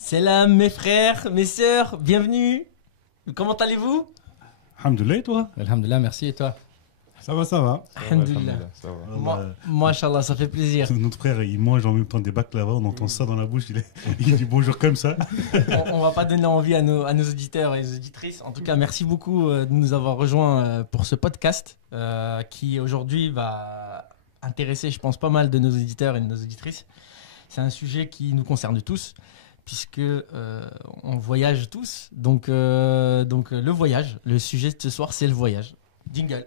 Salam mes frères, mes sœurs, bienvenue. Comment allez-vous? Alhamdoulilah, et toi? Alhamdoulilah, merci, et toi? Ça va, ça va. Alhamdoulilah. Machallah, ça fait plaisir. Notre frère, il mange en même temps des baklava, on entend ça dans la bouche, il dit bonjour comme ça. On va pas donner envie à nos auditeurs et aux auditrices. En tout cas, merci beaucoup de nous avoir rejoints pour ce podcast qui aujourd'hui va intéresser, je pense, pas mal de nos auditeurs et de nos auditrices. C'est un sujet qui nous concerne tous, puisque on voyage tous. Donc le voyage, le sujet de ce soir, c'est le voyage. Jingle.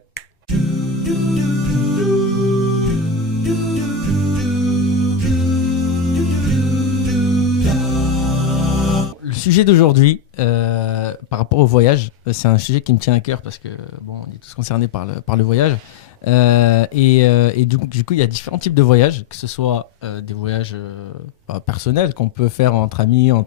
Le sujet d'aujourd'hui, par rapport au voyage, c'est un sujet qui me tient à cœur parce que bon, on est tous concernés par le voyage. Et du coup, il y a différents types de voyages, que ce soit des voyages personnels qu'on peut faire entre amis, qu'on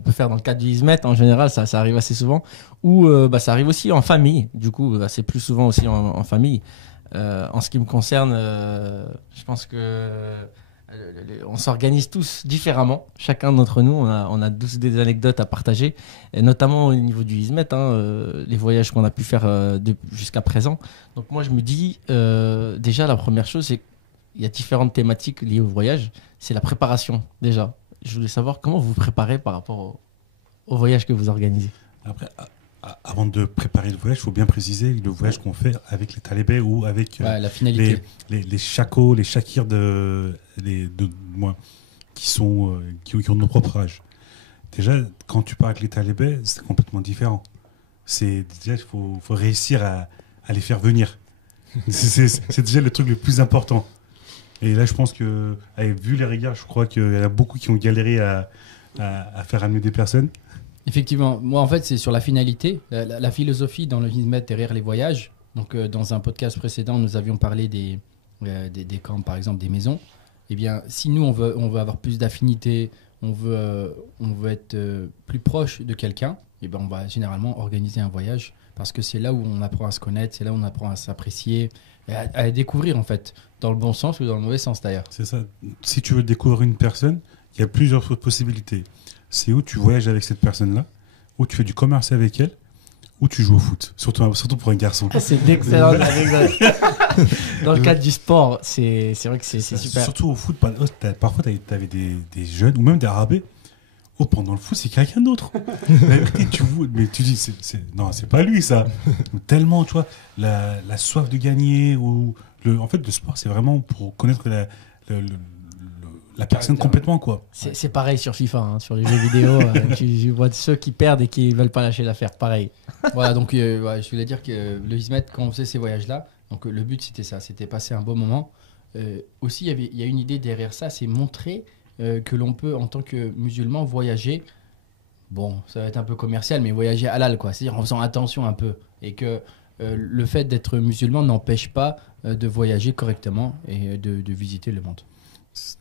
peut faire dans le cadre du Hizmet, en général, ça arrive assez souvent, ou ça arrive aussi en famille, du coup, c'est plus souvent aussi en famille. En ce qui me concerne, je pense que on s'organise tous différemment. Chacun d'entre nous, on a tous des anecdotes à partager, et notamment au niveau du Hizmet, les voyages qu'on a pu faire jusqu'à présent. Donc moi, je me dis, déjà, la première chose, c'est qu'il y a différentes thématiques liées au voyage. C'est la préparation, déjà. Je voulais savoir comment vous vous préparez par rapport au voyage que vous organisez. Après, avant de préparer le voyage, il faut bien préciser le voyage qu'on fait avec les talibés ou avec la finalité. les chakos, les shakirs moi, qui ont nos propres âges. Déjà, quand tu pars avec les talibés, c'est complètement différent. Déjà, il faut réussir à les faire venir. C'est déjà le truc le plus important. Et là, je pense que, vu les regards, je crois qu'il y en a beaucoup qui ont galéré à faire amener des personnes. Effectivement, moi en fait c'est sur la finalité, la philosophie dans le Hizmet derrière les voyages. Donc dans un podcast précédent, nous avions parlé des camps, par exemple des maisons. Eh bien, si nous on veut avoir plus d'affinité, on veut être plus proche de quelqu'un, eh bien on va généralement organiser un voyage parce que c'est là où on apprend à se connaître, c'est là où on apprend à s'apprécier, à découvrir en fait, dans le bon sens ou dans le mauvais sens d'ailleurs. C'est ça. Si tu veux découvrir une personne, il y a plusieurs possibilités. C'est où tu voyages avec cette personne-là, où tu fais du commerce avec elle, où tu joues au foot. Surtout pour un garçon. C'est d'excellentes anecdotes. Dans le cadre du sport, c'est vrai que c'est super. Surtout au foot, parfois tu avais des jeunes, ou même des arabais. Oh, pendant le foot, c'est quelqu'un d'autre. Mais tu dis, non, c'est pas lui ça. Tellement, tu vois, la soif de gagner. En fait, le sport, c'est vraiment pour connaître la personne complètement, quoi. C'est pareil sur FIFA, sur les jeux vidéo. Tu vois ceux qui perdent et qui veulent pas lâcher l'affaire, pareil. Voilà, donc je voulais dire que le Hizmet, quand on faisait ces voyages-là, donc le but c'était ça, c'était passer un bon moment. Aussi, il y a une idée derrière ça, c'est montrer que l'on peut, en tant que musulman, voyager. Bon, ça va être un peu commercial, mais voyager halal, quoi. C'est-à-dire en faisant attention un peu. Et que le fait d'être musulman n'empêche pas de voyager correctement et de visiter le monde.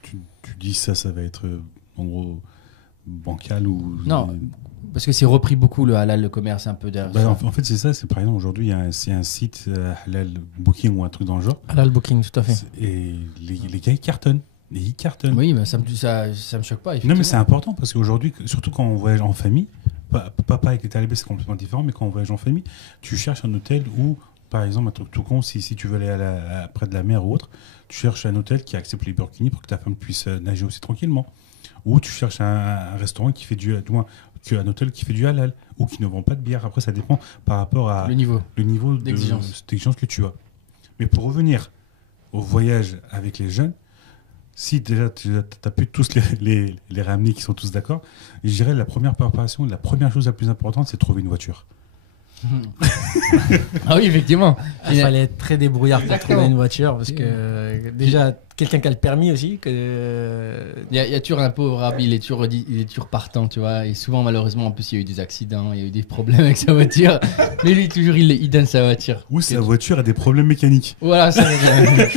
Tu dis ça va être en gros bancal ou... Non, parce que c'est repris beaucoup le halal, le commerce un peu derrière. En fait, c'est ça. C'est par exemple aujourd'hui, c'est un site halal booking ou un truc dans le genre. Halal booking, tout à fait. Et les gars, ils cartonnent. Oui, mais ça me choque pas. Non, mais c'est important parce qu'aujourd'hui, surtout quand on voyage en famille, pas avec les talibés, c'est complètement différent, mais quand on voyage en famille, tu cherches un hôtel où, par exemple, un truc tout con, si tu veux aller près de la mer ou autre, tu cherches un hôtel qui accepte les burkinis pour que ta femme puisse nager aussi tranquillement. Ou tu cherches un restaurant qui fait un hôtel qui fait du halal ou qui ne vend pas de bière. Après, ça dépend par rapport à le niveau d'exigence que tu as. Mais pour revenir au voyage avec les jeunes, si déjà tu as pu tous les ramener qui sont tous d'accord, je dirais la première préparation, la première chose la plus importante, c'est de trouver une voiture. Ah oui, effectivement. Il fallait être très débrouillard pour trouver une voiture parce que déjà quelqu'un qui a le permis aussi. Il y a toujours un pauvre arabe, il est toujours partant, tu vois. Et souvent, malheureusement, en plus, il y a eu des accidents, il y a eu des problèmes avec sa voiture. Mais lui, toujours, il donne sa voiture. Ou sa voiture a des problèmes mécaniques. Voilà, ça va bien.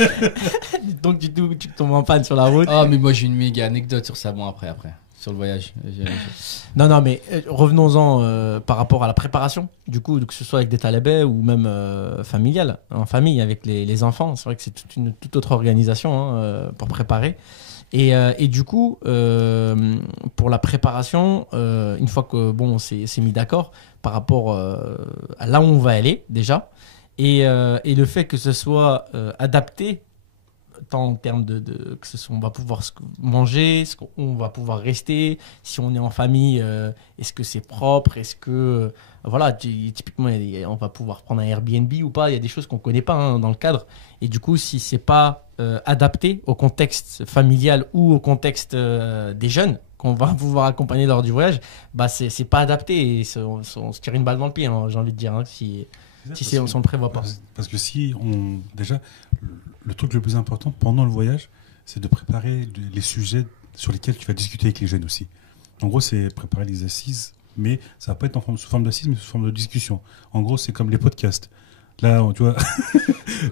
Donc tu tombes en panne sur la route. Ah, mais moi, j'ai une méga anecdote sur ça, bon, après. Sur le voyage. Non, mais revenons-en par rapport à la préparation, du coup, que ce soit avec des talibés ou même familiale, en famille, avec les enfants. C'est vrai que c'est toute autre organisation pour préparer. Et du coup, pour la préparation, une fois que on s'est mis d'accord par rapport à là où on va aller déjà, et le fait que ce soit adapté, tant en termes que on va pouvoir manger, ce qu'on va pouvoir rester, si on est en famille, est-ce que c'est propre, est-ce que voilà, typiquement on va pouvoir prendre un Airbnb ou pas, il y a des choses qu'on connaît pas hein, dans le cadre, et du coup si c'est pas adapté au contexte familial ou au contexte des jeunes qu'on va pouvoir accompagner lors du voyage, bah c'est pas adapté et on se tire une balle dans le pied, hein, j'ai envie de dire, hein, si on ne le prévoit pas. Parce que si on. Déjà, le truc le plus important pendant le voyage, c'est de préparer les sujets sur lesquels tu vas discuter avec les jeunes aussi. En gros, c'est préparer les assises, mais ça va pas être sous forme d'assises, mais sous forme de discussion. En gros, c'est comme les podcasts. Là, tu vois,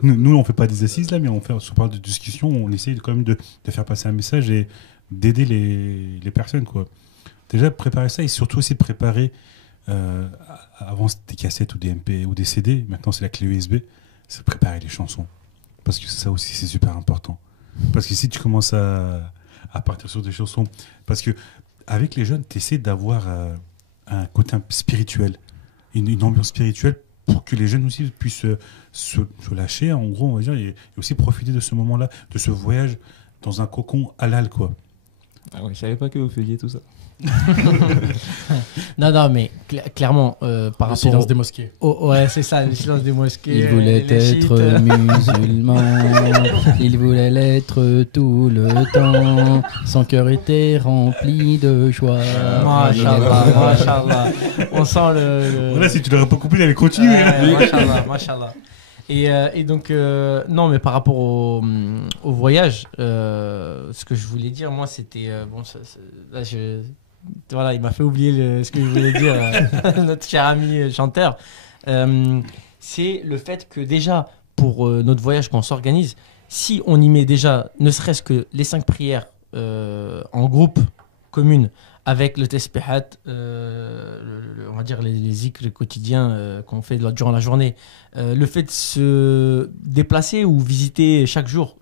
nous, on fait pas des assises là, mais on fait sous forme de discussion. On essaye quand même de faire passer un message et d'aider les personnes, quoi. Déjà, préparer ça et surtout aussi préparer. Avant c'était des cassettes ou des MP ou des CD, maintenant c'est la clé USB, c'est préparer les chansons, parce que ça aussi c'est super important, parce que si tu commences à partir sur des chansons, parce que avec les jeunes tu essaies d'avoir un côté spirituel, une ambiance spirituelle pour que les jeunes aussi puissent se lâcher, en gros on va dire, et aussi profiter de ce moment là, de ce voyage dans un cocon halal, quoi. Ah ouais, je savais pas que vous faisiez tout ça. non, mais clairement, par Le rapport silence des mosquées. ouais, c'est ça, le silence des mosquées. Il voulait être musulman, il voulait l'être tout le temps. Son cœur était rempli de joie. Machallah. On sent le... Voilà, si tu l'aurais pas coupé, il allait continuer. Machallah. Et donc, non, mais par rapport au voyage, ce que je voulais dire, moi, c'était... là, voilà, il m'a fait oublier ce que je voulais dire, notre cher ami chanteur. C'est le fait que déjà, pour notre voyage qu'on s'organise, si on y met déjà, ne serait-ce que les 5 prières en groupe, commune, avec le tesbihat, on va dire les zikrs quotidiens qu'on fait durant la journée, le fait de se déplacer ou visiter chaque jour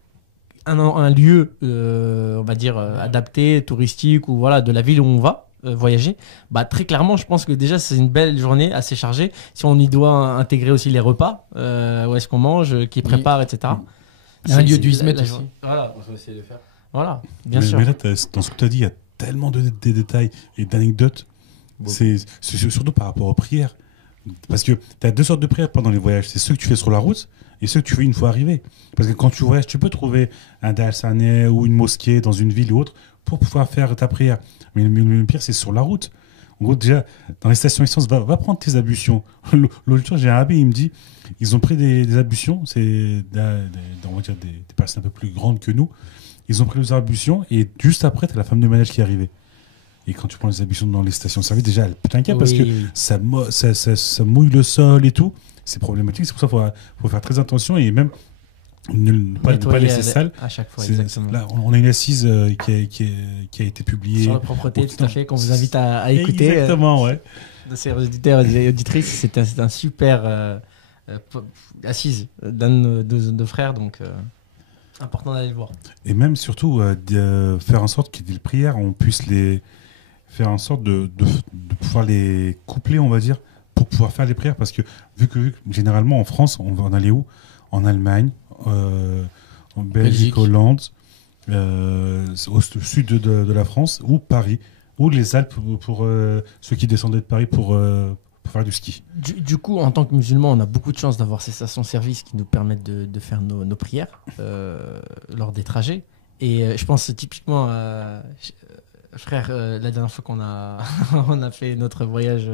un lieu, on va dire, adapté, touristique, ou voilà, de la ville où on va voyager, bah, très clairement, je pense que déjà, c'est une belle journée assez chargée. Si on y doit intégrer aussi les repas, où est-ce qu'on mange, qui prépare, etc. Un lieu du Hizmet aussi. Voilà, On va essayer de faire. voilà, bien mais, sûr. Mais là, dans ce que tu as dit, il y a tellement de détails et d'anecdotes. C'est surtout par rapport aux prières. Parce que tu as 2 sortes de prières pendant les voyages. C'est ceux que tu fais sur la route et ceux que tu fais une fois arrivé. Parce que quand tu voyages, tu peux trouver un Darsané ou une mosquée dans une ville ou autre pour pouvoir faire ta prière. Mais le pire, c'est sur la route. En gros, déjà, dans les stations essence, va prendre tes ablutions. L'autre jour, j'ai un abbé, il me dit, ils ont pris des ablutions. C'est on va dire des personnes un peu plus grandes que nous. Ils ont pris les ablutions et juste après, tu as la femme de ménage qui est arrivée. Et quand tu prends les ablutions dans les stations-service, déjà, elle pète un câble parce que ça mouille le sol et tout. C'est problématique. C'est pour ça qu'il faut faire très attention et même ne pas laisser sale. À chaque fois, exactement. Là, on a une assise qui a été publiée. Sur la propreté, tout à fait, qu'on vous invite à écouter. Exactement, ouais. De ces auditeurs et auditrices, c'est un super assise d'un de nos frères, donc important d'aller le voir. Et même surtout de faire en sorte que les prières, on puisse les faire en sorte de pouvoir les coupler, on va dire, pour pouvoir faire les prières. Parce que vu que généralement en France, on va en aller où? En Allemagne, en Belgique, Hollande, au sud de la France, ou Paris, ou les Alpes pour ceux qui descendaient de Paris pour faire du ski. Du coup, en tant que musulman, on a beaucoup de chance d'avoir ces stations-service qui nous permettent de faire nos prières lors des trajets. Et je pense typiquement, frère, la dernière fois qu'on a, on a fait notre voyage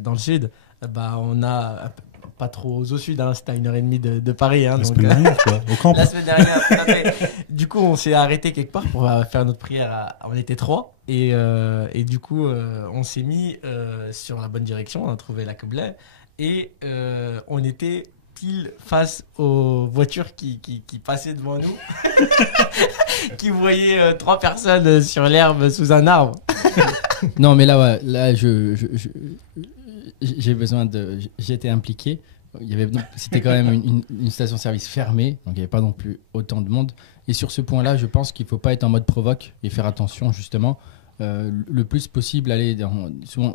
dans le sud, bah, on a pas trop au sud, hein, c'était à 1h30 de Paris. Hein, la semaine dernière, quoi, au camp. La semaine dernière, tout à fait. Du coup, on s'est arrêté quelque part pour faire notre prière. On était 3 et du coup, on s'est mis sur la bonne direction. On a trouvé la Qibla et on était pile face aux voitures qui passaient devant nous, qui voyaient 3 personnes sur l'herbe sous un arbre. Non, mais là, ouais, là, j'ai besoin de. J'étais impliqué. C'était quand même une station-service fermée, donc il n'y avait pas non plus autant de monde. Et sur ce point-là, je pense qu'il ne faut pas être en mode provoque et faire attention, justement. Le plus possible, aller souvent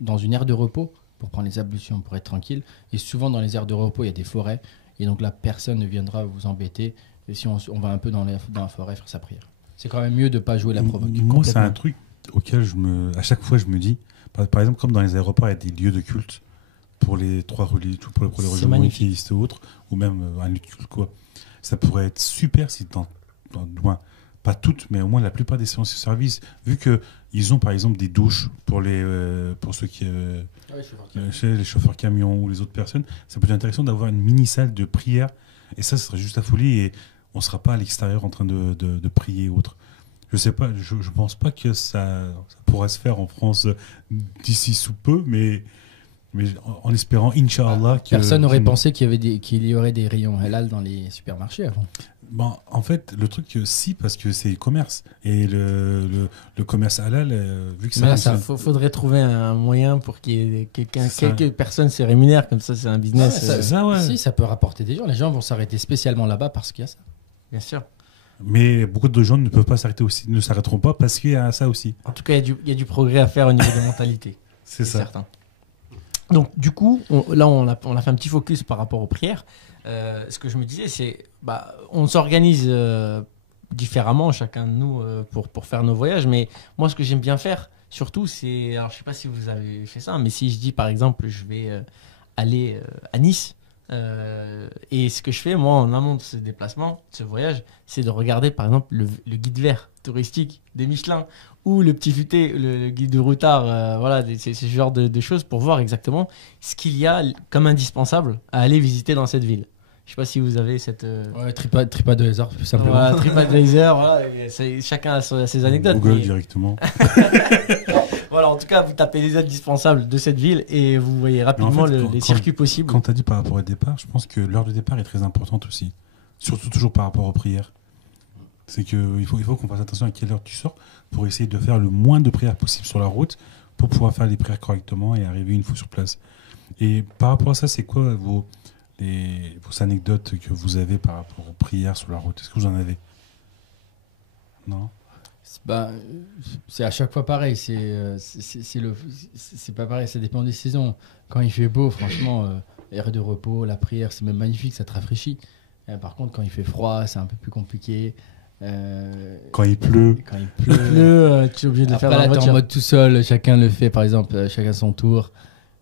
dans une aire de repos pour prendre les ablutions, pour être tranquille. Et souvent, dans les aires de repos, il y a des forêts. Et donc là, personne ne viendra vous embêter. Et si on va un peu dans la forêt faire sa prière. C'est quand même mieux de ne pas jouer la provoque. Moi, c'est un truc auquel à chaque fois, je me dis, par exemple, comme dans les aéroports, il y a des lieux de culte pour les trois religions, pour les religions monothéistes ou autres, ou même un lieu de culte, quoi. Ça pourrait être super si loin, pas toutes, mais au moins la plupart des services, vu qu'ils ont par exemple des douches pour ceux qui chez les chauffeurs camions ou les autres personnes, ça peut être intéressant d'avoir une mini salle de prière, et ça serait juste la folie, et on ne sera pas à l'extérieur en train de prier ou autre. Je sais pas, je pense pas que ça pourra se faire en France d'ici sous peu, mais en espérant, Inch'Allah, que... Personne n'aurait pensé qu'il y aurait des rayons halal dans les supermarchés avant. Bon, en fait, le truc, si, parce que c'est commerce. Et le commerce halal, vu que ça... faudrait trouver un moyen pour qu'il y ait quelques personnes se rémunèrent, comme ça c'est un business. Si, ça peut rapporter des gens. Les gens vont s'arrêter spécialement là-bas parce qu'il y a ça. Bien sûr. Mais beaucoup de gens ne peuvent pas s'arrêter aussi, ne s'arrêteront pas parce qu'il y a ça aussi. En tout cas, il y a du progrès à faire au niveau des mentalités. C'est ça. Certain. Donc, du coup, on a fait un petit focus par rapport aux prières. Ce que je me disais, c'est on s'organise différemment, chacun de nous, pour faire nos voyages. Mais moi, ce que j'aime bien faire, surtout, c'est... Alors, je ne sais pas si vous avez fait ça, mais si je dis, par exemple, je vais aller à Nice, et ce que je fais, moi, en amont de ce déplacement, de ce voyage, c'est de regarder, par exemple, le guide vert touristique des Michelin ou le petit futé, le guide de routard, voilà, c'est ce genre de choses pour voir exactement ce qu'il y a comme indispensable à aller visiter dans cette ville. Je sais pas si vous avez cette... Ouais, TripAdvisor, tout simplement. Voilà, TripAdvisor, voilà, chacun a ses anecdotes. Google directement. Voilà, en tout cas, vous tapez les indispensables de cette ville et vous voyez rapidement les circuits possibles. Quand tu as dit par rapport au départ, je pense que l'heure de départ est très importante aussi. Surtout toujours par rapport aux prières. C'est qu'il faut qu'on fasse attention à quelle heure tu sors pour essayer de faire le moins de prières possible sur la route pour pouvoir faire les prières correctement et arriver une fois sur place. Et par rapport à ça, c'est quoi vos anecdotes que vous avez par rapport aux prières sur la route? Est-ce que vous en avez? Non? C'est à chaque fois pareil. C'est pas pareil. Ça dépend des saisons. Quand il fait beau, franchement, air de repos, la prière, c'est même magnifique, ça te rafraîchit. Par contre, quand il fait froid, c'est un peu plus compliqué. Quand il pleut, tu es obligé de le faire dans la voiture. T'es en mode tout seul, chacun le fait, par exemple, chacun son tour.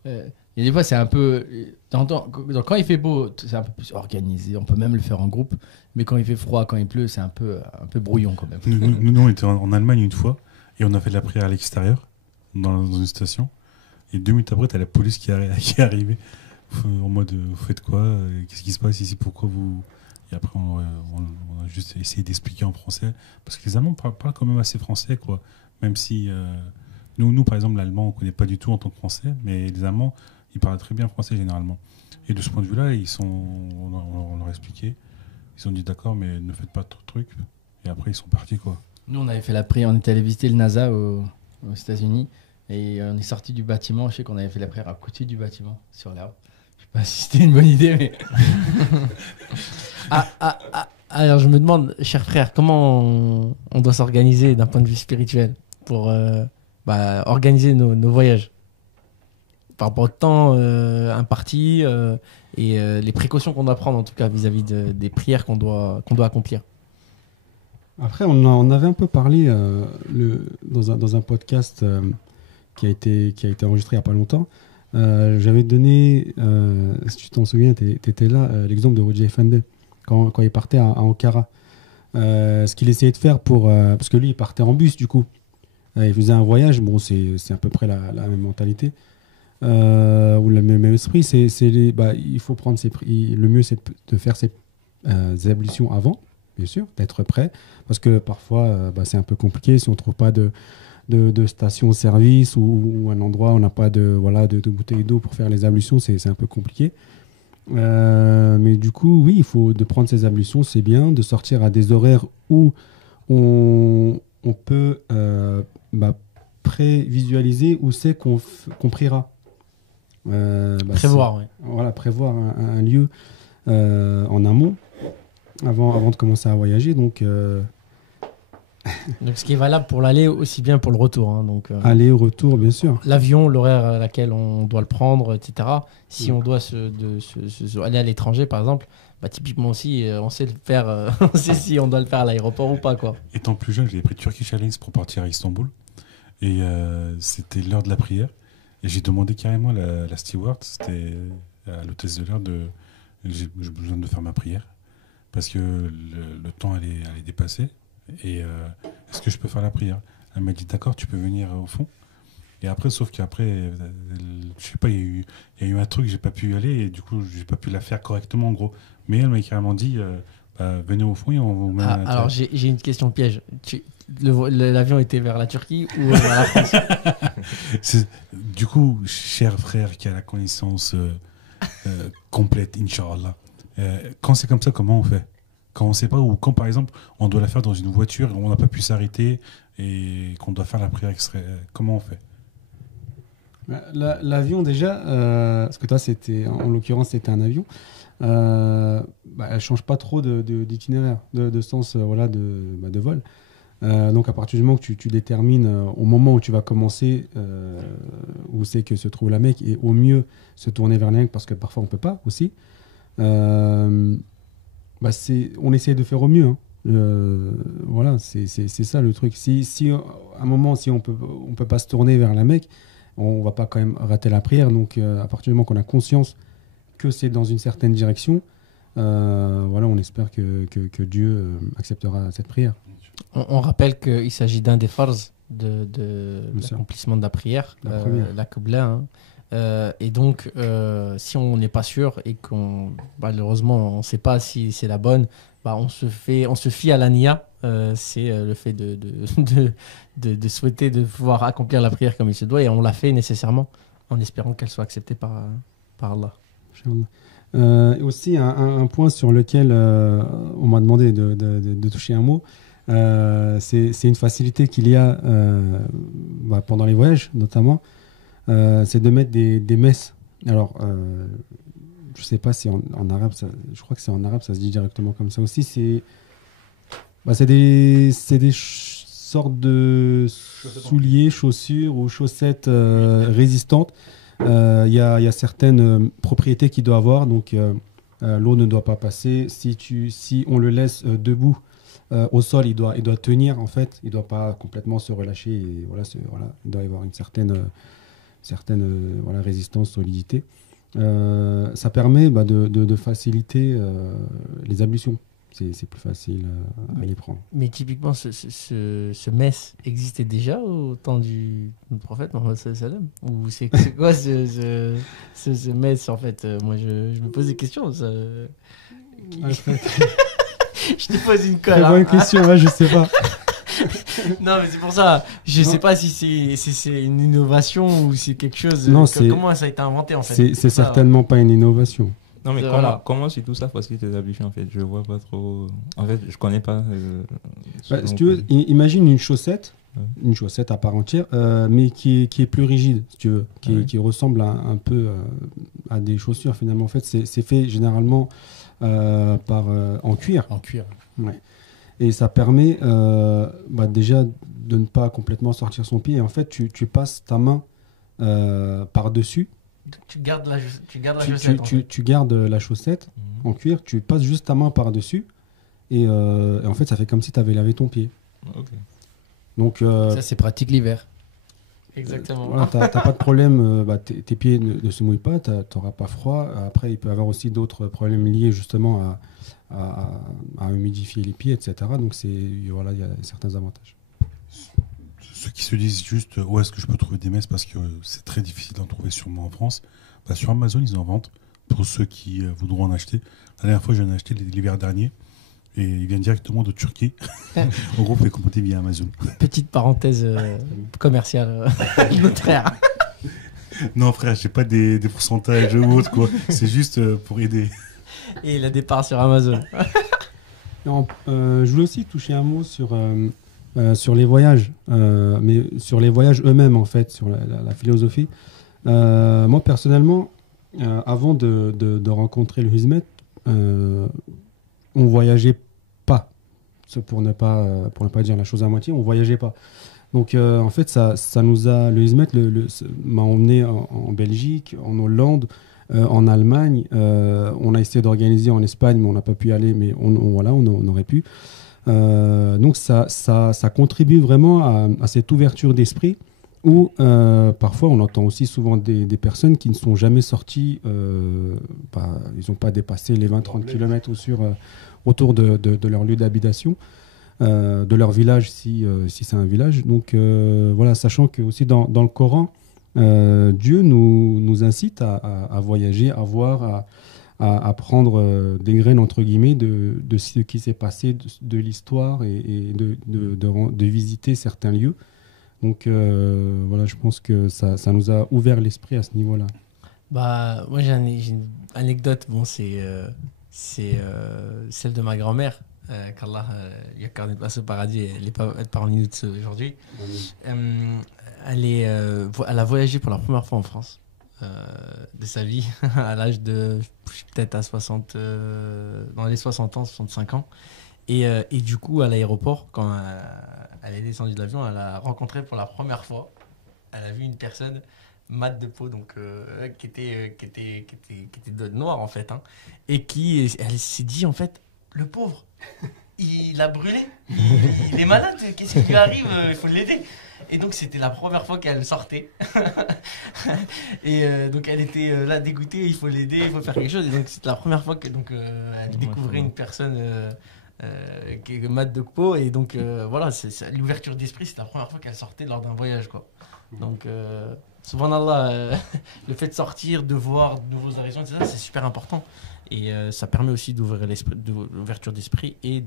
Et des fois, c'est un peu... Quand il fait beau, c'est un peu plus organisé. On peut même le faire en groupe. Mais quand il fait froid, quand il pleut, c'est un peu brouillon quand même. Nous, on était en Allemagne une fois et on a fait de la prière à l'extérieur, dans une station. Et 2 minutes après, tu as la police qui est arrivée en mode vous faites quoi? Qu'est-ce qui se passe ici? Pourquoi vous... Et après, on a juste essayé d'expliquer en français. Parce que les Allemands parlent quand même assez français, quoi. Même si nous, par exemple, l'allemand, on ne connaît pas du tout en tant que français. Mais les Allemands, ils parlent très bien français généralement. Et de ce point de vue-là, on leur a expliqué. Ils ont dit d'accord, mais ne faites pas trop de trucs. Et après, ils sont partis, quoi. Nous, on avait fait la prière, on était allé visiter le NASA aux États-Unis. Et on est sorti du bâtiment. Je sais qu'on avait fait la prière à côté du bâtiment, sur l'herbe. Je sais pas si c'était une bonne idée, mais... Alors, je me demande, cher frère, comment on doit s'organiser d'un point de vue spirituel pour organiser nos voyages par rapport au temps imparti et les précautions qu'on doit prendre, en tout cas, vis-à-vis des prières qu'on doit accomplir. Après, on avait un peu parlé dans un podcast qui a été enregistré il n'y a pas longtemps. J'avais donné, si tu t'en souviens, tu étais là, l'exemple de Roger Effendi quand il partait à Ankara. Ce qu'il essayait de faire parce que lui, il partait en bus, du coup. Il faisait un voyage, bon, c'est à peu près la même mentalité. Ou le même esprit. Il faut prendre le mieux, c'est de faire ses ablutions avant, bien sûr, d'être prêt. Parce que parfois, c'est un peu compliqué si on ne trouve pas de station-service ou un endroit où on n'a pas de bouteille d'eau pour faire les ablutions, c'est un peu compliqué. Mais du coup, oui, il faut de prendre ses ablutions, c'est bien, de sortir à des horaires où on peut prévisualiser où c'est qu'on priera. Prévoir, oui. Voilà, prévoir un lieu en amont. avant de commencer à voyager. Donc, Donc, ce qui est valable pour l'aller aussi bien pour le retour. Hein. Donc, aller, retour, bien sûr. l'avion, l'horaire à laquelle on doit le prendre, etc. Si Mm. on doit aller à l'étranger, par exemple, bah, typiquement aussi, on sait le faire, on sait si on doit le faire à l'aéroport ou pas, quoi. Étant plus jeune, j'avais pris Turkish Airlines pour partir à Istanbul. Et c'était l'heure de la prière. Et j'ai demandé carrément la steward, c'était à l'hôtesse de l'air, j'ai besoin de faire ma prière. Parce que le temps allait dépasser. Et est-ce que je peux faire la prière? Elle m'a dit d'accord, tu peux venir au fond. Et après, sauf qu'après, je sais pas, il y a eu un truc, j'ai pas pu y aller. Et du coup, j'ai pas pu la faire correctement, en gros. Mais elle m'a carrément dit, venez au fond et on vous met à Alors, j'ai une question piège. L'avion était vers la Turquie ou vers la France? Du coup, cher frère qui a la connaissance complète, Inch'Allah, quand c'est comme ça, comment on fait? Quand on sait pas, ou quand par exemple on doit la faire dans une voiture, on n'a pas pu s'arrêter et qu'on doit faire la prière extrait, comment on fait? L'avion déjà, parce que toi en l'occurrence c'était un avion, elle change pas trop d'itinéraire, de sens voilà, de vol. Donc à partir du moment que tu détermines au moment où tu vas commencer, où c'est que se trouve la Mecque, et au mieux se tourner vers la Mecque, parce que parfois on peut pas aussi, on essaie de faire au mieux. Hein. Voilà, c'est ça le truc. Si à un moment, si on peut pas se tourner vers la Mecque, on va pas quand même rater la prière. Donc à partir du moment qu'on a conscience que c'est dans une certaine direction, voilà, on espère que Dieu acceptera cette prière. On rappelle qu'il s'agit d'un des farz de Bien sûr. l'accomplissement de la prière, La première. la Qibla. Hein. Et donc, si on n'est pas sûr et qu'on malheureusement on ne sait pas si c'est la bonne, bah on se fie à la niya. C'est le fait de souhaiter de pouvoir accomplir la prière comme il se doit, et on la fait nécessairement en espérant qu'elle soit acceptée par Allah. Et aussi un point sur lequel on m'a demandé de toucher un mot, c'est une facilité qu'il y a pendant les voyages notamment, c'est de mettre des messes. Alors je sais pas si en arabe, je crois que c'est en arabe, ça se dit directement comme ça aussi. C'est des sortes de souliers, chaussures ou chaussettes résistantes. Il y a certaines propriétés qu'il doit avoir, donc l'eau ne doit pas passer. Si on le laisse debout au sol, il doit tenir en fait, il doit pas complètement se relâcher. Et voilà, il doit y avoir une certaine résistance, solidité. Ça permet de faciliter les ablutions. C'est plus facile à les prendre. Mais typiquement, ce mess existait déjà au temps du prophète Mohammed sallallahu alayhi wa sallam? Ou c'est quoi ce mess en fait? Moi, je me pose des questions. Ça... Je te pose une colle. Très bonne Hein. question, ouais, je sais pas. Non, mais c'est pour ça. Je Non. sais pas si c'est une innovation ou c'est quelque chose. Non, comment ça a été inventé en fait? C'est ça, certainement pas une innovation. Non, mais Voilà. comment sur tout ça facilite les ablutions en fait? Je vois pas trop. En fait, je connais pas. Si tu veux, imagine une chaussette, Ouais. une chaussette à part entière, mais qui est plus rigide, si tu veux, qui ressemble un peu à des chaussures finalement. En fait, c'est fait généralement en cuir. En cuir. Ouais. Et ça permet déjà de ne pas complètement sortir son pied. Et en fait, tu passes ta main par-dessus. Tu gardes la chaussette. En fait. Tu gardes la chaussette en cuir, tu passes juste ta main par-dessus. Et en fait, ça fait comme si tu avais lavé ton pied. Ok. Donc, Ça, c'est pratique l'hiver. Exactement. voilà, t'as pas de problème, tes pieds ne se mouillent pas, t'auras pas froid. Après, il peut y avoir aussi d'autres problèmes liés justement à humidifier les pieds, etc. Donc, voilà, il y a certains avantages. Ceux qui se disent juste où est-ce que je peux trouver des messes parce que c'est très difficile d'en trouver sûrement en France, sur Amazon ils en vendent pour ceux qui voudront en acheter. La dernière fois j'en ai acheté l'hiver dernier et il vient directement de Turquie. En gros, vous pouvez commander via Amazon. Petite parenthèse commerciale de notre frère. Non frère, j'ai pas des pourcentages ou autre quoi. C'est juste pour aider. Et il a des parts sur Amazon. Non, je voulais aussi toucher un mot sur les voyages, mais sur les voyages eux-mêmes en fait, sur la philosophie. Moi personnellement, avant de rencontrer le Hizmet, on voyageait pas. Pour ne pas dire la chose à moitié, on voyageait pas. Donc en fait, ça nous a, le Hizmet m'a emmené en Belgique, en Hollande, en Allemagne. On a essayé d'organiser en Espagne, mais on n'a pas pu y aller, mais on aurait pu. Donc ça contribue vraiment à cette ouverture d'esprit où parfois on entend aussi souvent des personnes qui ne sont jamais sorties, ils n'ont pas dépassé les 20-30 km autour de leur lieu d'habitation. De leur village si c'est un village. Donc voilà, sachant que aussi dans le Coran, Dieu nous incite à voyager, à voir, à prendre des graines entre guillemets de ce qui s'est passé, de l'histoire et de visiter certains lieux. Donc voilà, je pense que ça nous a ouvert l'esprit à ce niveau-là. Bah, moi j'ai une anecdote, bon, c'est celle de ma grand-mère. Qu'Allah lui accorde une place au paradis, elle est parmi nous aujourd'hui. Elle a voyagé pour la première fois en France de sa vie à l'âge de peut-être à 60, dans les 60 ans, 65 ans. Et du coup, à l'aéroport, quand elle est descendue de l'avion, elle a rencontré pour la première fois, elle a vu une personne mate de peau, donc qui était noire en fait, hein, et elle s'est dit en fait, le pauvre, il a brûlé, il est malade, qu'est-ce qui lui arrive, il faut l'aider. Et donc c'était la première fois qu'elle sortait. Et donc elle était là dégoûtée, il faut l'aider, il faut faire quelque chose. Et donc c'était la première fois qu'elle découvrait une personne qui est mate de peau. Et donc voilà, c'est l'ouverture d'esprit, c'est la première fois qu'elle sortait lors d'un voyage, quoi. Donc subhanallah, le fait de sortir, de voir de nouveaux horizons, etc., c'est super important. Et ça permet aussi d'ouvrir l'ouverture d'esprit et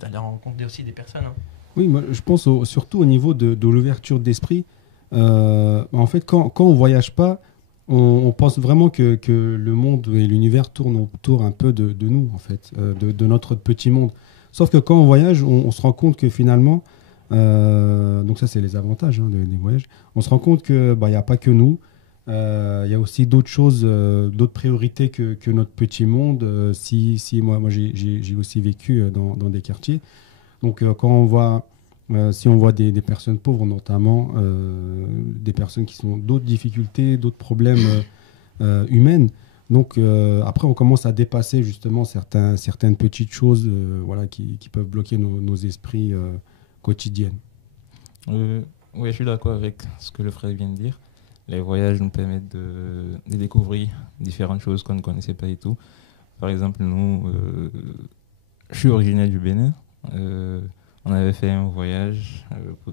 d'aller rencontrer aussi des personnes. Hein. Oui, moi, je pense surtout au niveau de l'ouverture d'esprit. En fait, quand on ne voyage pas, on pense vraiment que le monde et l'univers tournent autour un peu de nous, en fait, de notre petit monde. Sauf que quand on voyage, on se rend compte que finalement, donc ça c'est les avantages des voyages, on se rend compte qu'il n'y a pas que nous. Il y a aussi d'autres choses, d'autres priorités que notre petit monde. Moi j'ai aussi vécu dans des quartiers. Donc quand on voit, si on voit des personnes pauvres notamment, des personnes qui ont d'autres difficultés, d'autres problèmes humaines. Donc après on commence à dépasser justement certaines petites choses qui peuvent bloquer nos esprits quotidiens. Oui, je suis d'accord avec ce que le frère vient de dire. Les voyages nous permettent de découvrir différentes choses qu'on ne connaissait pas et tout. Par exemple, nous, je suis originaire du Bénin. On avait fait un voyage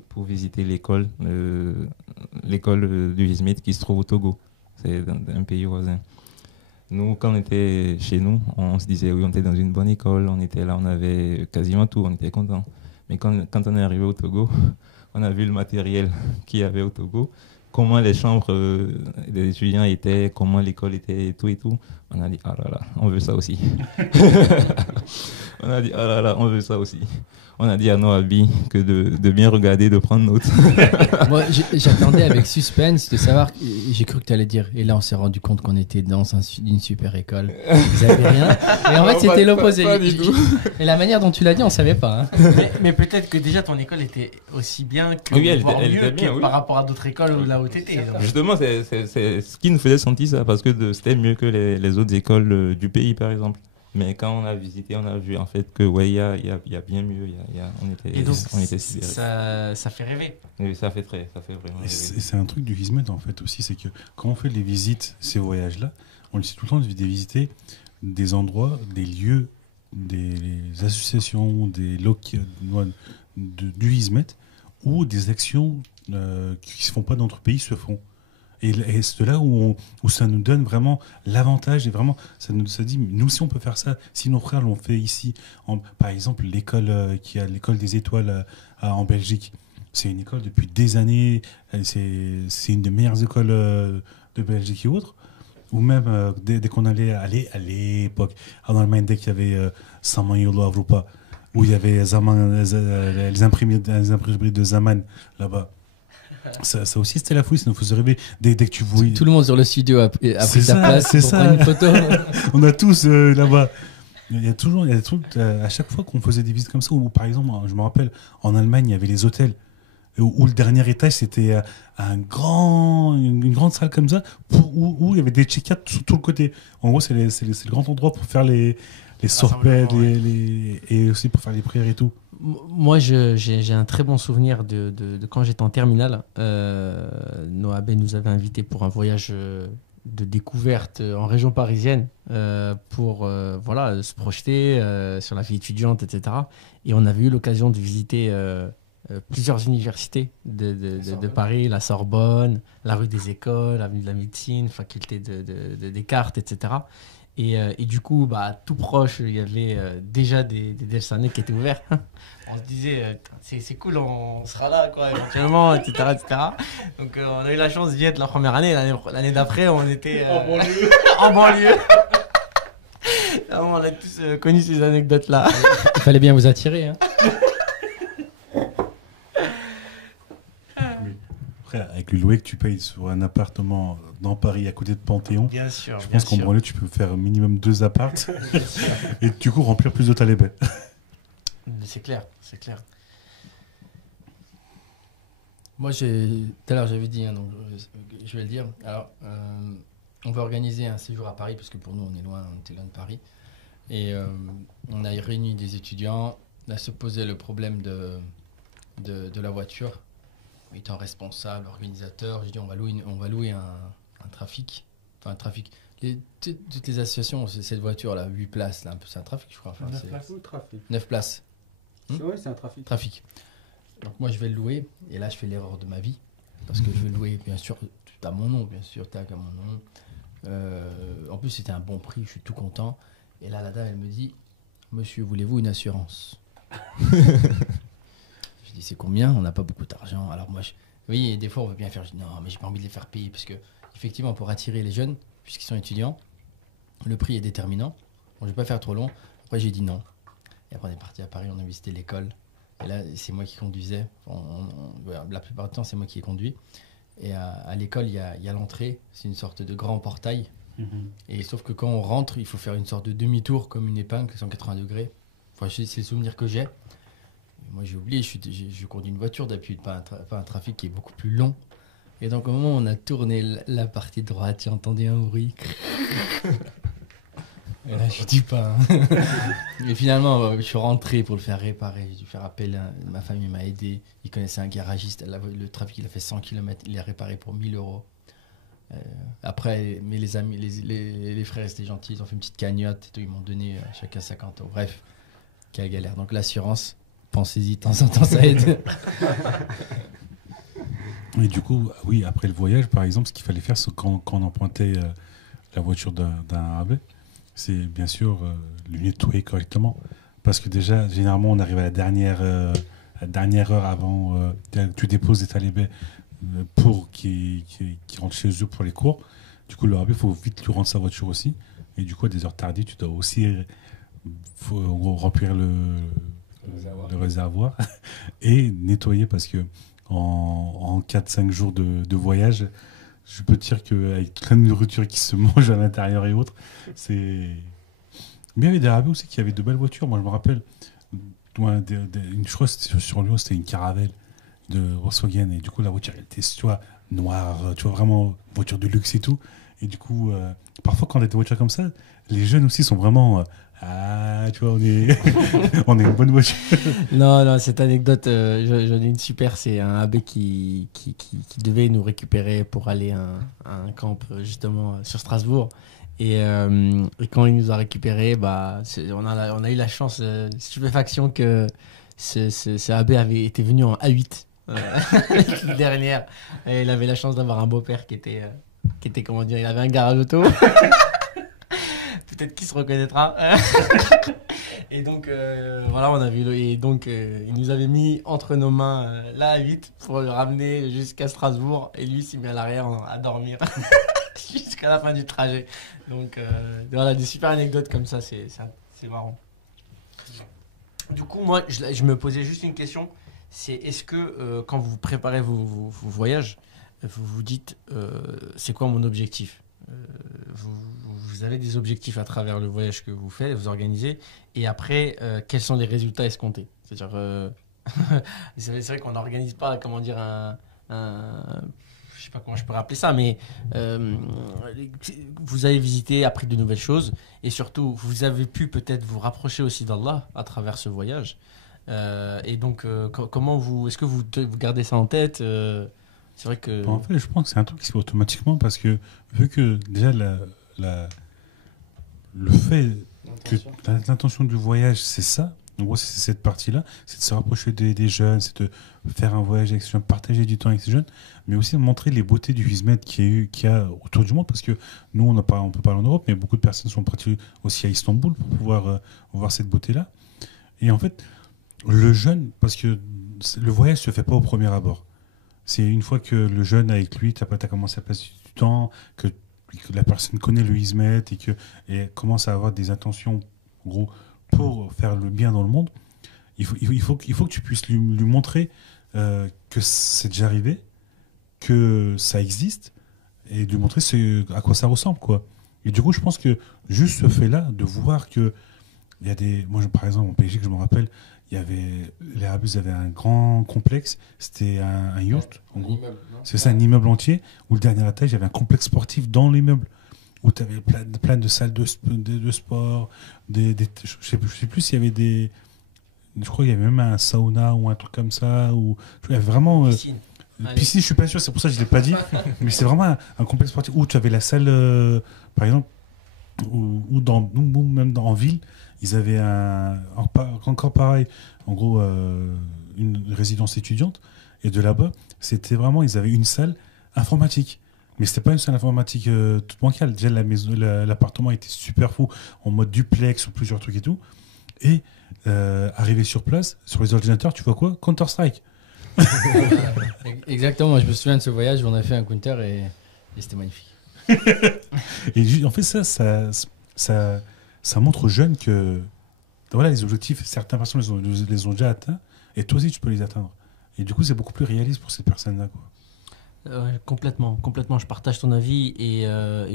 pour visiter l'école du Hizmet qui se trouve au Togo. C'est un pays voisin. Nous, quand on était chez nous, on se disait oui, on était dans une bonne école, on était là, on avait quasiment tout, on était contents. Mais quand on est arrivé au Togo, on a vu le matériel qu'il y avait au Togo, comment les chambres des étudiants étaient, comment l'école était et tout. On a dit, ah là là, on veut ça aussi. On a dit, ah là là, on veut ça aussi. On a dit à nos habits que de bien regarder, de prendre note. Moi, j'attendais avec suspense de savoir, j'ai cru que tu allais dire, et là on s'est rendu compte qu'on était dans une super école. Vous n'avez rien. Et en fait, c'était l'opposé. Et la manière dont tu l'as dit, on ne savait pas. Hein. Mais peut-être que déjà ton école était aussi bien que oui, elle mieux était bien, oui. Par rapport à d'autres écoles où là où tu étais. Justement, c'est ce qui nous faisait sentir ça, parce que c'était mieux que les autres écoles du pays, par exemple. Mais quand on a visité, on a vu en fait que ouais, il y a bien mieux. On était sidérés. Ça fait rêver. Oui, ça fait vraiment rêver. C'est un truc du Hizmet en fait aussi, c'est que quand on fait les visites, ces voyages-là, on essaie tout le temps de visiter des endroits, des lieux, des associations, des locaux du Hizmet où des actions qui ne se font pas dans notre pays se font. Et c'est là où ça nous donne vraiment l'avantage et vraiment ça dit nous si on peut faire ça, si nos frères l'ont fait ici, par exemple l'école l'école des étoiles en Belgique, c'est une école depuis des années, c'est une des meilleures écoles de Belgique et autres, ou même dès qu'on allait aller à l'époque en Allemagne, dès qu'il y avait Saman Yolo Avrupa, où il y avait les imprimeries de Zaman là-bas. Ça aussi c'était la folie, ça nous faisait rêver dès que tu voyais. Tout le monde sur le studio a pris sa place pour prendre une photo. On a tous là-bas. Il y a toujours à chaque fois qu'on faisait des visites comme ça, ou par exemple, je me rappelle, en Allemagne, il y avait les hôtels, où le dernier étage, c'était une grande salle comme ça, où il y avait des check-out sur tout le côté. En gros, c'est le grand endroit pour faire les sorbets, et aussi pour faire les prières et tout. Moi, j'ai un très bon souvenir de quand j'étais en terminale. Noabé nous avait invités pour un voyage de découverte en région parisienne pour voilà, se projeter sur la vie étudiante, etc. Et on avait eu l'occasion de visiter plusieurs universités de Paris, la Sorbonne, la rue des Écoles, l'avenue de la Médecine, faculté de Descartes, etc. Et du coup, bah, tout proche, il y avait déjà des Delsané qui étaient ouverts. On se disait, c'est cool, on sera là, quoi, éventuellement, etc., etc. Donc, on a eu la chance d'y être la première année. L'année d'après, on était en banlieue. En banlieue. On a tous connu ces anecdotes-là. Il fallait bien vous attirer. Hein. Après, avec le loyer que tu payes sur un appartement dans Paris à côté de Panthéon, Bien sûr. je pense qu'en banlieue, tu peux faire minimum 2 apparts et du coup remplir plus de talébé. C'est clair, c'est clair. Moi, tout à l'heure, j'avais dit, hein, donc je vais le dire. Alors, on va organiser un séjour à Paris, parce que pour nous, on était loin de Paris. Et on a réuni des étudiants. Là, se posait le problème de la voiture. Étant responsable, organisateur, j'ai dit on va louer un trafic. Enfin, un trafic. Toutes les associations, c'est cette voiture-là, 8 places, là, c'est un trafic, je crois. Enfin, 9 places ou trafic 9 places. Oui, c'est un trafic. Trafic. Donc moi, je vais le louer. Et là, je fais l'erreur de ma vie. Parce que je vais le louer, bien sûr, tout à mon nom, bien sûr, tac à mon nom. En plus, c'était un bon prix, je suis tout content. Et là, la dame, elle me dit, monsieur, voulez-vous une assurance? Je dis, c'est combien? On n'a pas beaucoup d'argent. Alors moi, oui, des fois, on veut bien faire. Je dis, non, mais j'ai pas envie de les faire payer. Parce que, effectivement, pour attirer les jeunes, puisqu'ils sont étudiants, le prix est déterminant. Bon, je vais pas faire trop long. Après, j'ai dit non. Et après, on est parti à Paris, on a visité l'école. Et là, c'est moi qui conduisais. La plupart du temps, c'est moi qui ai conduit. Et à l'école, il y a l'entrée. C'est une sorte de grand portail. Et sauf que quand on rentre, il faut faire une sorte de demi-tour, comme une épingle, 180 degrés. Enfin, c'est le souvenir que j'ai. Moi, j'ai oublié, je conduis une voiture d'habitude, pas un trafic qui est beaucoup plus long. Et donc, au moment où on a tourné la partie droite, j'ai entendu un bruit. Et là, je dis pas. Hein. Et finalement, je suis rentré pour le faire réparer. J'ai dû faire appel. Ma famille m'a aidé. Il connaissait un garagiste. Le trafic, il a fait 100 km. Il l'a réparé pour 1 000 €. Après, mais les amis, les frères étaient gentils. Ils ont fait une petite cagnotte. Et tout, ils m'ont donné chacun 50 €. Bref, quelle galère. Donc, l'assurance, pensez-y, de temps en temps, ça aide. Et du coup, oui, après le voyage, par exemple, ce qu'il fallait faire, c'est quand on empruntait la voiture d'un AB, c'est bien sûr le nettoyer correctement. Parce que déjà, généralement, on arrive à la dernière heure avant que tu déposes des talibés pour qu'ils rentrent chez eux pour les cours. Du coup, le AB, il faut vite lui rendre sa voiture aussi. Et du coup, à des heures tardives, tu dois aussi remplir le réservoir et nettoyer parce que en 4-5 jours de voyage, je peux te dire qu'avec plein de nourriture qui se mange à l'intérieur et autres, c'est... Mais il y avait des Arabes aussi qui avaient de belles voitures. Moi, je me rappelle, je crois que c'était sur Lyon, c'était une Caravelle de Volkswagen. Et du coup, la voiture, elle était, tu vois, noire, tu vois, vraiment voiture de luxe et tout. Et du coup, parfois, quand on a des voitures comme ça, les jeunes aussi sont vraiment... tu vois, on est une bonne voiture. Non, cette anecdote, j'en ai une super. C'est un AB qui devait nous récupérer pour aller à un camp justement sur Strasbourg. Et quand il nous a récupérés, bah, on a eu la chance, stupéfaction, que ce AB avait été venu en A8 l'année dernière. Et il avait la chance d'avoir un beau-père qui était, comment dire, il avait un garage auto. Peut-être qu'il se reconnaîtra. Et donc, voilà, on a vu. Et donc, il nous avait mis entre nos mains la A8 pour le ramener jusqu'à Strasbourg. Et lui s'est mis à l'arrière à dormir jusqu'à la fin du trajet. Donc, voilà, des super anecdotes comme ça, c'est marrant. Du coup, moi, je me posais juste une question. C'est est-ce que quand vous préparez vos voyages, vous vous dites c'est quoi mon objectif? Vous vous avez des objectifs à travers le voyage que vous faites, vous organisez, et après, quels sont les résultats escomptés? C'est-à-dire, c'est vrai qu'on n'organise pas, comment dire, je sais pas comment je peux rappeler ça, mais vous avez visité, appris de nouvelles choses, et surtout, vous avez pu peut-être vous rapprocher aussi d'Allah à travers ce voyage. Et donc, est-ce que vous gardez ça en tête? C'est vrai que. En fait, je pense que c'est un truc qui se fait automatiquement parce que, vu que déjà le fait que l'intention du voyage, c'est ça. En gros, c'est cette partie-là, c'est de se rapprocher des jeunes, c'est de faire un voyage avec ces jeunes, partager du temps avec ces jeunes, mais aussi de montrer les beautés du Hizmet qu'il y a autour du monde, parce que nous, on peut parler en Europe, mais beaucoup de personnes sont parties aussi à Istanbul pour pouvoir voir cette beauté-là. Et en fait, le jeune, parce que le voyage se fait pas au premier abord. C'est une fois que le jeune avec lui, tu as commencé à passer du temps, que la personne connaît le Hizmet et commence à avoir des intentions, en gros, pour faire le bien dans le monde, il faut que tu puisses lui montrer que c'est déjà arrivé, que ça existe, et lui montrer à quoi ça ressemble, quoi. Et du coup, je pense que juste ce fait-là, de voir que il y a moi, par exemple, en Belgique, je me rappelle, les Arabes avaient un grand complexe, c'était un yurt, en gros. C'est ça, un immeuble entier, où le dernier étage, il y avait un complexe sportif dans l'immeuble, où tu avais plein de salles de sport, je sais plus s'il y avait je crois qu'il y avait même un sauna ou un truc comme ça, où il y avait vraiment... piscine, je suis pas sûr, c'est pour ça que je l'ai pas dit, mais c'est vraiment un complexe sportif où tu avais la salle, par exemple, ou même en ville, ils avaient encore pareil, en gros, une résidence étudiante, et de là-bas, c'était vraiment, ils avaient une salle informatique. Mais c'était pas une salle informatique toute bancale. Déjà, l'appartement était super fou, en mode duplex, sur plusieurs trucs et tout. Et arrivé sur place, sur les ordinateurs, tu vois quoi? Counter-Strike. Exactement, moi je me souviens de ce voyage où on a fait un counter et c'était magnifique. Et en fait, ça montre aux jeunes que voilà, les objectifs, certaines personnes les ont déjà atteints, et toi aussi tu peux les atteindre. Et du coup, c'est beaucoup plus réaliste pour ces personnes-là, quoi. Complètement, je partage ton avis et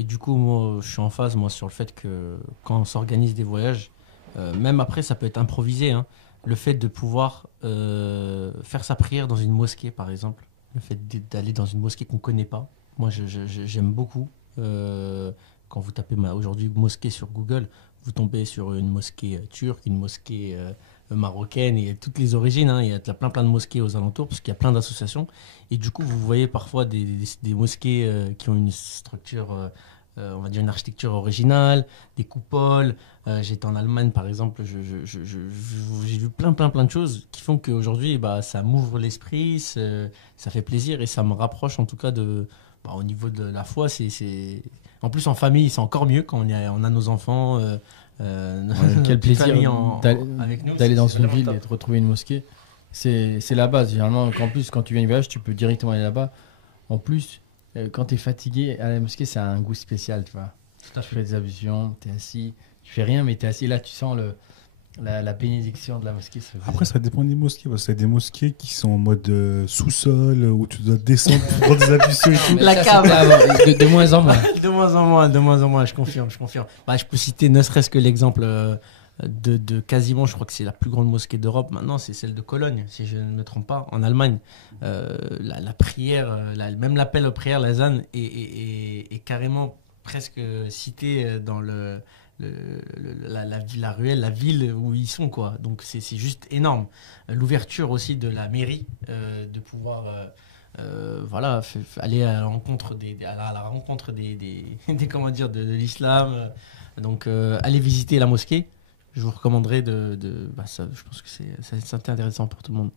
du coup moi je suis en phase sur le fait que quand on s'organise des voyages, même après ça peut être improvisé, hein, le fait de pouvoir faire sa prière dans une mosquée par exemple, le fait d'aller dans une mosquée qu'on connaît pas, moi j'aime beaucoup. Quand vous tapez aujourd'hui mosquée sur Google, vous tombez sur une mosquée turque, une mosquée marocaine, et toutes les origines, hein. Il y a plein de mosquées aux alentours parce qu'il y a plein d'associations, et du coup vous voyez parfois des mosquées qui ont une structure, on va dire une architecture originale, des coupoles. J'étais en Allemagne par exemple, j'ai vu plein de choses qui font qu'aujourd'hui ça m'ouvre l'esprit, ça fait plaisir et ça me rapproche en tout cas au niveau de la foi. En plus en famille c'est encore mieux quand on a nos enfants. Quel plaisir avec nous, d'aller dans une ville top. et de retrouver une mosquée. C'est la base. Généralement, en plus, quand tu viens du voyage, tu peux directement aller là-bas. En plus, quand tu es fatigué, à la mosquée, ça a un goût spécial. Tu vois. Tu fais des ablutions, tu es assis, tu fais rien, mais tu es assis là, tu sens la bénédiction de la mosquée. Après, ça dépend des mosquées, parce qu'il y a des mosquées qui sont en mode sous-sol, où tu dois descendre pour prendre des ablutions et tout. La cave. De moins en moins. De moins en moins, je confirme. Je peux citer ne serait-ce que l'exemple de quasiment, je crois que c'est la plus grande mosquée d'Europe maintenant, c'est celle de Cologne, si je ne me trompe pas, en Allemagne. La prière, même l'appel aux prières, l'azan, est carrément presque cité dans la ruelle, la ville où ils sont, quoi. Donc c'est juste énorme. L'ouverture aussi de la mairie, de pouvoir aller à la rencontre des comment dire, de l'islam. Donc aller visiter la mosquée, je vous recommanderais ça, je pense que c'est intéressant pour tout le monde.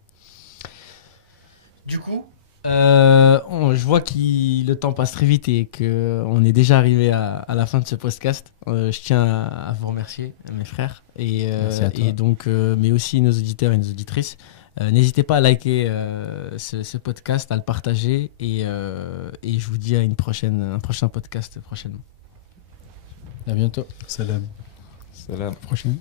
Du coup, je vois que le temps passe très vite et qu'on est déjà arrivé à la fin de ce podcast. Je tiens à vous remercier, mes frères, et donc, mais aussi nos auditeurs et nos auditrices. N'hésitez pas à liker ce podcast, à le partager, et je vous dis à un prochain podcast prochainement. À bientôt. Salam. Salam. Prochaine.